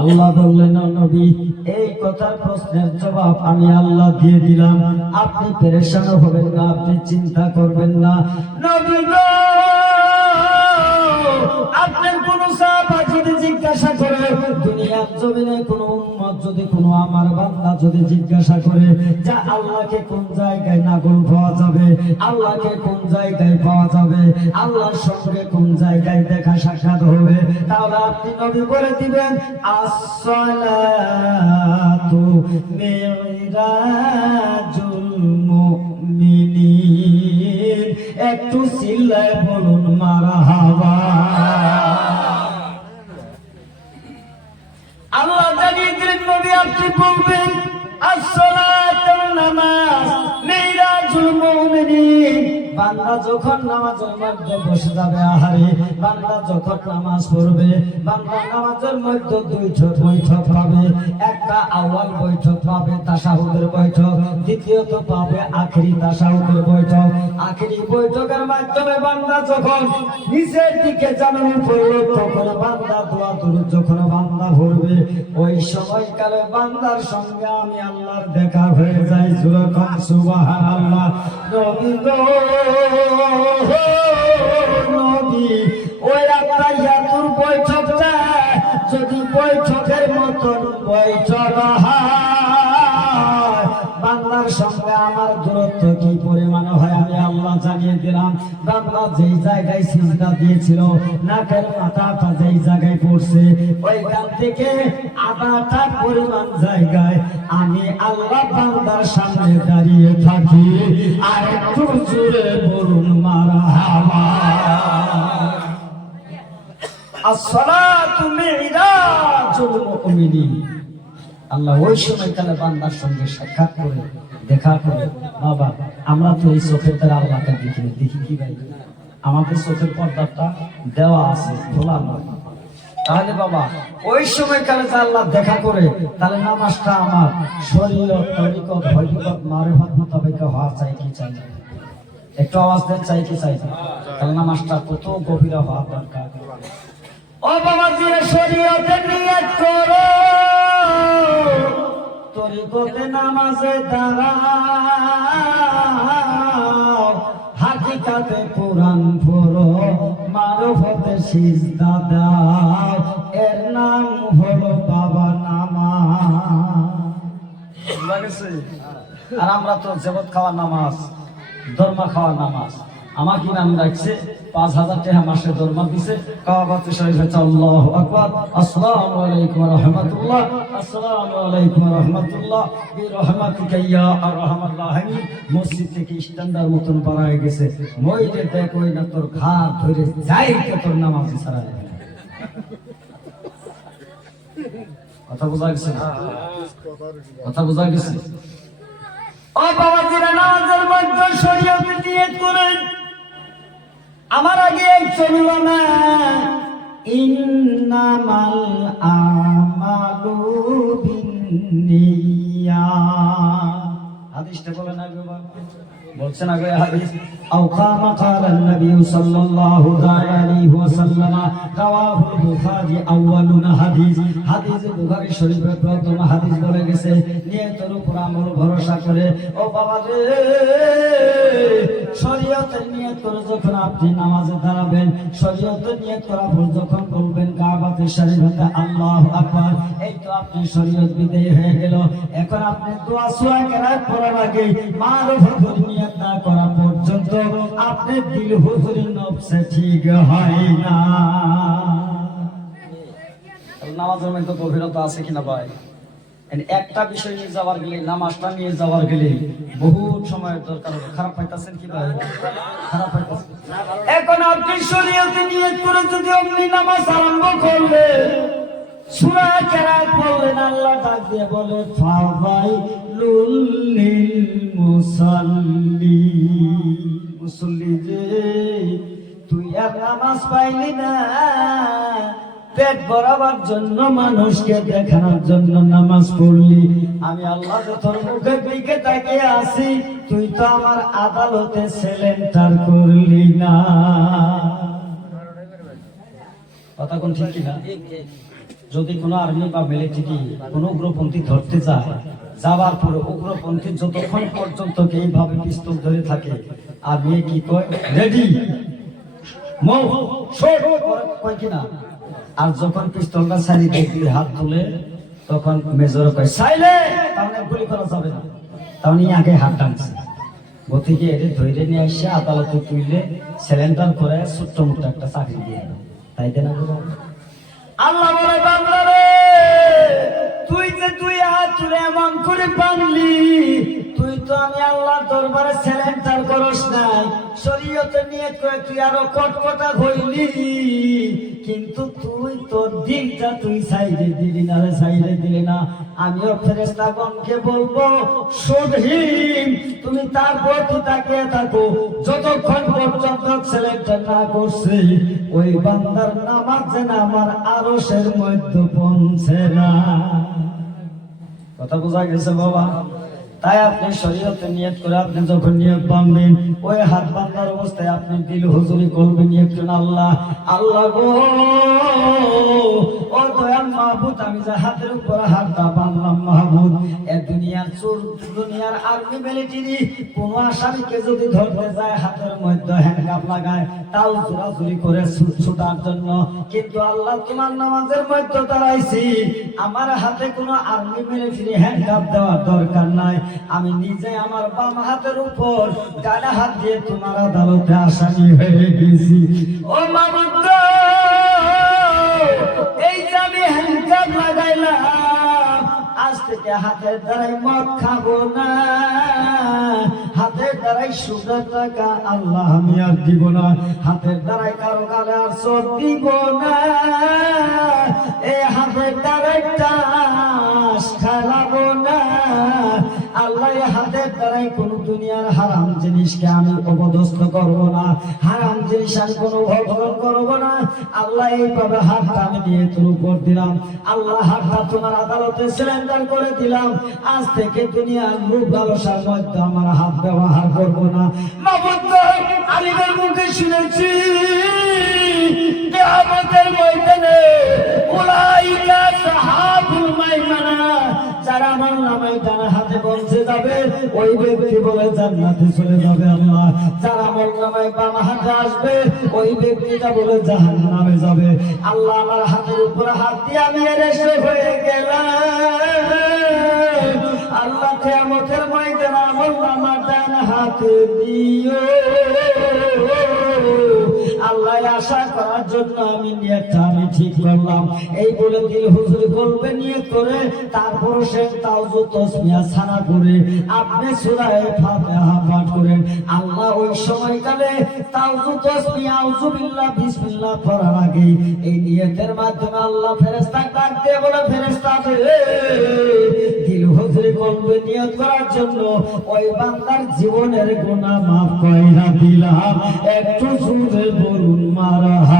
আল্লাহ বললেন, নবী এই কথার প্রশ্নের জবাব আমি আল্লাহ দিয়ে দিলাম, আপনি পেরেশান হবেন না, আপনি চিন্তা করবেন না। নবী গো, আপনার কোন সাহাবা যদি জিজ্ঞাসা করে, দুনিয়ার জমিনে কোন উম্মত যদি কোন আমার বান্দা যদি জিজ্ঞাসা করে যে আল্লাহকে কোন জায়গায় নাগল পাওয়া যাবে, আল্লাহকে কোন জায়গায় পাওয়া যাবে, আল্লাহর সঙ্গে কোন জায়গায় দেখা সাক্ষাৎ হবে, তাহলে আপনি নবী বলে দিবেন আসসালাতু মিরাজুল মুমিনিন। একটু চিল্লায় বলুন মারহাবা। আল্লাহ জানিয়ে দিলেন নবী আপনি বলবেন আসসালাতু নামাজ মিরাজুল মুমিনিন। বান্দা যখন নামাজের মধ্যে বসে যাবে, আহারে বান্দা যখন নামাজ পড়বে, বান্দা নামাজের মধ্যে দুইটা বৈঠক পাবে। একটা আউয়াল বৈঠক পাবে তাশাহুদের বৈঠক, দ্বিতীয়ত পাবে আখেরি তাশাহুদের বৈঠক। আখেরি বৈঠকের মাধ্যমে বান্দা যখন নিচের দিকে জানানো পড়লো, তখন বান্দা দোয়া তুলে যখন বান্দা ভরবে, ওই সময়কালে বান্দার সঙ্গে আমি আল্লাহর দেখা হয়ে যায়। যখন সুবহানাল্লাহ। নবী গো, নবী ওই আত্মায়াতুর বৈঠকটা যদি বৈঠকের মতন বৈঠক হয়, বাংলার সঙ্গে আমার দূরত্ব কি পরিমাণ হয় আমি আল্লাহ জানিয়ে দিলাম। বাংলা যেই জায়গায় সিজদা দিয়েছিল, নাকের মাথাটা যেই জায়গায় পড়ছে, ওইখান থেকে আধাটা পরিমাণ জায়গায় আমি আল্লাহ বান্দার সামনে দাঁড়িয়ে থাকি। আর একটু জোরে বলুন মারহাবা। আসসালাতু মিরাজুল মুমিনিন। আল্লাহ ওই সময়কালে বান্দার সঙ্গে সাক্ষাৎ করে দেখা করে, বাবা আমরা তো এই চোখের দ্বারা আল্লাহকে দেখি কি ভাই, আমাদের চোখের পর্দাটা দেওয়া আছে, খোলা নয়। তাহলে বাবা ওই সময়কালে যে আল্লাহ দেখা করে, তাহলে নামাজটা আমার শরীয়ত তরিকত হযরত মারিফত মোতাবেক হওয়া চাই কি চাই? একটু আওয়াজ দেন, চাই কি চাই? তাহলে নামাজটা কত গভীর হওয়া দরকার। ও বাবা জিরে শরীয়তে নিয়ত করো, তরিকতে নামাজে দাঁড়াও, হাকিকাতে কোরআন পড়ো, মারফতে সিজদা দাও, এর নাম হলো বাবা নামাজ। আর আমরা তো জগৎ খাওয়া নামাজ, দরমা খাওয়া নামাজ। আমাকে নাম রাখছে ৫,০০০ টাকা মাসে দরমা দিছে, কাবাতে শরীফ হচ্ছে আল্লাহু আকবার, আসসালামু আলাইকুম ওয়া রাহমাতুল্লাহ, আসসালামু আলাইকুম ওয়া রাহমাতুল্লাহ, বিরহমাতিকা ইয়া আরহামার রাহিমিন। মসজিদ থেকে স্ট্যান্ডার মতন বানায় গেছে, মইতে দেখ ওই না তোর ঘাট ধরে যাইতে তোর নামাজ ছাড়া। কথা বোঝা গেছে? কথা বোঝা গেছে? ও বাবাজিরা, নামাজের মধ্যে শরীয়তে নিয়ত করেন। আমার আগে একজন ওলামা ইন্নামাল আমালু বিন্নিয়াত, হাদিসটা বলেন আগে বাবা, বলছেন আগে হাদিস। আও কামা কালান নবী সাল্লাল্লাহু আলাইহি ওয়াসাল্লাম, রাওয়াহুল বুখারী আউয়ালুন হাদিস। হাদিস বুখারী শরীফের প্রথম হাদিস বলে গেছে, নিয়তের উপর আমল ভরসা করে। ও বাবা রে, শরীয়তের নিয়ত করে যখন আপনি নামাজে দাঁড়াবেন, শরীয়তের নিয়ত করার পর যখন বলবেন কাবাতে শরীফে আল্লাহু আকবার, এই তো আপনি শরীয়ত বিদেয় হয়ে গেল। এখন আপনি দোয়া সুরা কেরাত পড়ার আগে মারফতের নিয়ত না করা পর্যন্ত আপনি দিল হুজুরি নফসে ঠিক হয় না। নামাজের মধ্যে গভীরতা আছে কিনা ভাই? একটা বিষয় নিয়ে যাওয়ার গেলে, নামাজটা নিয়ে যাওয়ার গেলে বহুত সময়ের দরকার হবে। খারাপ পাইতেছেন কি ভাই? খারাপ পাইতেছেন? এখন আপনি শরীয়তে নিয়ত করে যদি আপনি নামাজ আরম্ভ করলেন, সূরা কেরাত পড়লেন, আল্লাহ ডাক দিয়ে বলে ফাওয়াইলুল লিল মুসাল্লি, মুসল্লি যে তুই আর নামাজ পাইলি না, পেট ভরাবার জন্য মানুষকে দেখানোর জন্য নামাজ পড়লি। আমি আল্লাহ তোর মুখের দিকে তাকিয়ে আছি, তুই তো আমার আদালতে সিলেন্ডার করলি না। কথা কোন ঠিক কিনা? যদি কোনো আর্মি বা মিলিটারি কোনো উগ্রপন্থী ধরতে যায়, যাওয়ার পরে উগ্রপন্থী যতক্ষণ পর্যন্ত এইভাবে পিস্তল ধরে থাকে, আর্মি কি কয় রেডি কয় কিনা, আর যখন পিস্তলটা সারি দিয়ে হাত তুলে তখন মেজর কয় সাইলেন্ট, তাহলে গুলি করা যাবে না, তাহলে আগে হাত টানছে। গতিকে এদের ধৈর্য নিয়ে এসে আদালতে তুললে সিলিন্ডার করে ছোট্ট মোটো একটা চাকরি দিয়ে দেয়, তাই দেনা। আল্লাহ বলে বান্দা রে, তুই যে তুই হাত তুলে এমন করে পারলি, তুই তো আমি আল্লাহর দরবারে সিলিন্ডার করস নাই, শরীয়তে নিয়ে করে তুই আরো কটকটা হইলি, কিন্তু তুই তোর দিনটা তুই সাইডে দিলি না রে, সাইডে দিলি না। আমিও ফেরেশতাগণকে বলবো শোধহীন, তুমি তারপর কি তাকিয়ে থাকো, যতক্ষণ পর্যন্ত সিলেক্ট না করছি ওই বান্দার নামাজ যেন আমার আরশের মধ্যে পৌঁছে না। কথা বোঝা গেছে বাবা? তাই আপনি শরীয়তে নিয়ত করে আপনি যখন নিয়ত বাঁধবেন, ওই হাত বাঁধার অবস্থায় আপনি দিল হুজুরি করবেন, নিয়ত করেন আল্লাহ আল্লাহ গো, ও দয়াল মাহবুব, আমি যে হাতের উপর হাতটা বাঁধলাম মাহবুব, এ দুনিয়ার চোর, দুনিয়ার আর্মি মিলিটারি কোন আসামিকে যদি ধরতে যায় হাতের মধ্যে হ্যান্ডকাপ লাগায়, তাও জোরাজুরি করে ছুটার জন্য, কিন্তু আল্লাহ তোমার নামাজের মধ্যে দাঁড়াইছি, আমার হাতে কোনো আর্মি মিলিটারি হ্যান্ডকাপ দেওয়ার দরকার নাই, আমি নিজে আমার বাম হাতের উপর ডানা হাত দিয়ে তোমার আদালতে আসামি হয়ে গেছি। ও মাহবুব গো, এই যে আমি হ্যান্ডকাপ লাগাইলাম, আজ থেকে হাতের দ্বারাই মদ খাবো না, হাতের দ্বারাই সুগার টাকা আল্লাহ আমি আর দিব না, হাতের দ্বারাই কারো গালে আর চোট দিব না, এই হাতের দ্বারাই টাস খেলাবো না, আল্লাহ হাতের দ্বারাই কোন দুনিয়ার হারাম জিনিসকে আমি অপদস্থ করব না, হারাম জিনিস আমি কোনো ভক্ষণ করব না। আল্লাহ এইভাবে হাতটা আমি নিয়ে তোর উপর দিলাম, আল্লাহ হাতটা তোমার আদালতে সিলিন্ডার করে দিলাম, আজ থেকে দুনিয়ার লোভ লালসার মধ্যে আমার হাত ব্যবহার করব না। মাহবুব আলীদের মুখে শুনেছি কিয়ামতের ময়দানে উলাইকা সাহাবুল মাইমানা, যারা আমার নামায় ডানা হাতে পৌঁছে যাবে ওই ব্যক্তি বলে জান্নাতে চলে যাবে আল্লাহ, যারা আমার নামায় বাম হাতে আসবে ওই ব্যক্তিটা বলে জাহান্নামে যাবে। আল্লাহ আমার হাতের উপর হাত দিয়ে আমি এসে হয়ে গেলাম, আল্লাহ কিয়ামতের ময়দানে আমার নামা ডানা হাতে দিও, আল্লাহ আশা করার জন্য আমি নিয়তটা আমি ঠিক করলাম। এই বলে দিল হুজুর বলবে নিয়ত করে, তারপর সে তাওজু তাসবিহ ছাড়া করে আপনি সূরা ফাতিহা পাঠ করেন। আল্লাহ ওই সময়কালে তাওজু তাসবিহ আউযু বিল্লাহ বিসমিল্লাহ পড়ার আগে এই নিয়তের মাধ্যমে আল্লাহ ফেরেশতা ডাক দিয়ে বলে, ফেরেশতা দিল হুজুর বলবে নিয়ত করার জন্য, ওই বান্দার জীবনের গুনাহ মাফ কইরা দিলাম, একটু জোরে বলুন মারহাবা।